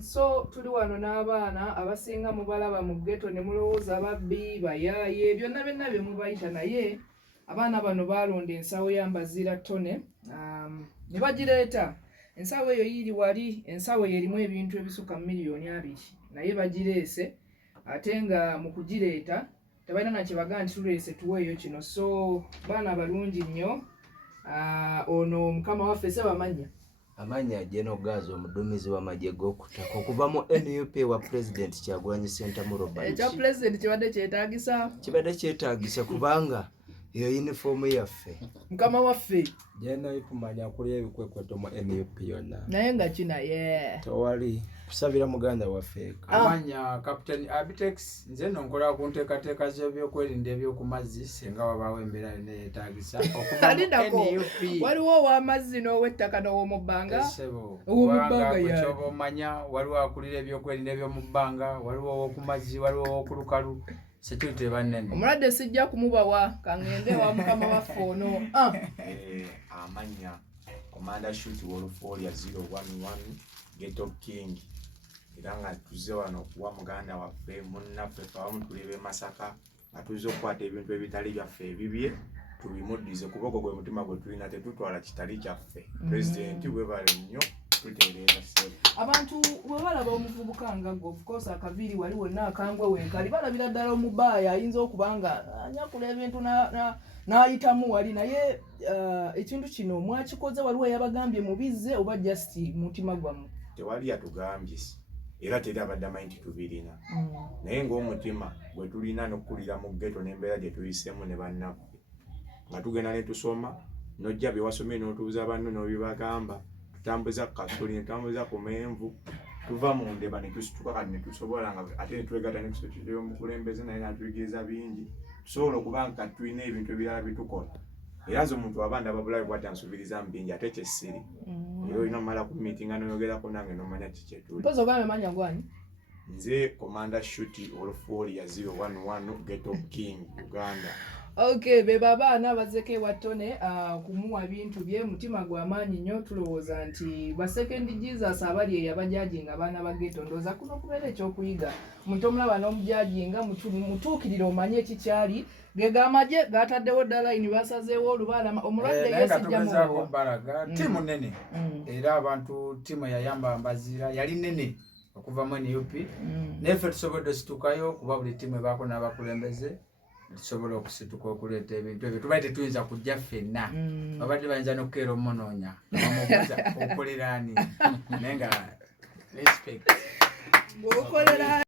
So tuli wano n'abaana abasinga mubalaba mu ghetto ne mulowooza babbi bayaaye byonna byonna bye mubayita naye abaana bano balonda ensawo ya Mbazira Tone ne bagireeta. Ensawo eyo yiri wali, ensawo erimu ebintu ebisuka miliyoni 2 naye bagireese ate nga mu kugireeta tebalina na kyebaga nti tuleese tuweeyo kino. So baana balungi nnyo. Ono mukama waffe sebamanya amanya General Gaza omuduumizi w'amagye g'okutaka okuva mu NUP wa President Kyagulanyi Ssentamu Robert. Ekya President kibadde kyetaagisa kubanga eyo uniform yaffe mukama waffe General kumanya kuli ebikwekweto mu NUP yonna naye nga kinaye tewali kusabira muganda waffe amanya Captain Abitex nze nonkola ku nteekateeka z'ebyokwerinda ebyokumazzi singa wabaawo embeera neyeetaagisa okuva mu NUP. Waliwo ow'amazzi n'ow'ettaka n'ow'omubbanga ow'omubbanga kyoba omanya waliwo akulira ebyokwerinda eby'omubbanga waliwo ow'okumazzi waliwo ow'okulukalu security banene omulwadde sijja kumubawa kangende wa mukama waffe ono. Amanya Commander Shoot Wolfolia 011 Ghetto King era nga tuze wano okuwa muganda waffe munnaffe twawamu tulebe Masaka nga tuze okukwata ebintu ebitali byaffe ebibye tubimuddize kuboko gwe mutima gwe tulina tetutwala kitali kyaffe. President bwebale nnyo tutereeza abantu bwe balaba omuvubuka nga gwe of course akaviiri wali wonna akangwe wenkali balabira ddala omubaaya ayinza okuba nga anyakula ebintu n'ayitamu wali naye ekintu kino mwakikoze waliwo yabagambye mubizze oba just mutima gwammwe? Tewali yatugambye era teri abadde amanyi tubirina naye ng'omutima gwe tulina n'okkulira mu ghetto n'embeera gye tuyiseemu ne bannaffe nga tugenda ne tusoma n'ojja bye wasomye n'otubuza banno n'obibagamba tutambuza kasoli ne tutambuza ku menvu tuva mu ndeba ne tusituka kati ne tusobola nga ate ne twegatta ne kusitula y'omukulembeze naye n'atuyigiriza bingi tusobola okuba nga tulina ebintu ebirala bitukola era nze omuntu abanda ababulabe bw'ati ansubiriza mu bingi ate kyessiri era olina omala ku miitinga n'oyogerako nange n'omanya kikyetuli. Mpozi ogambe manya gwani? Nze Commander Shoot Wolfolia 011 Ghetto King Uganda. Okay, beba abaana bazeko ewa Tone kumuwa bintu bye mutima gw'amaanyi nnyo. Tulowooza nti ba Second Jesus abali eyabajajinga abaana ba ghetto ndowooza kuno kubeera ekyokuyiga. Omuntu omulaba n'omujajinga mutuukirire omanye ekikyali gega amagye gataddewo ddala basazeewo olubalama omulwadde yesijjamu balaga timu nene era abantu timu yayamba Mbazira yali nene okuva mu NUP neffe tusobodde situkayo kuba buli timu ebaako n'abakulembeze tusobola okusituka okuleeta ebintu ebyo tubaite tuyinza kujja ffenna babadde bayinza n'okukeera omunoonya bamubuuza okolera ani naye nga respect okolera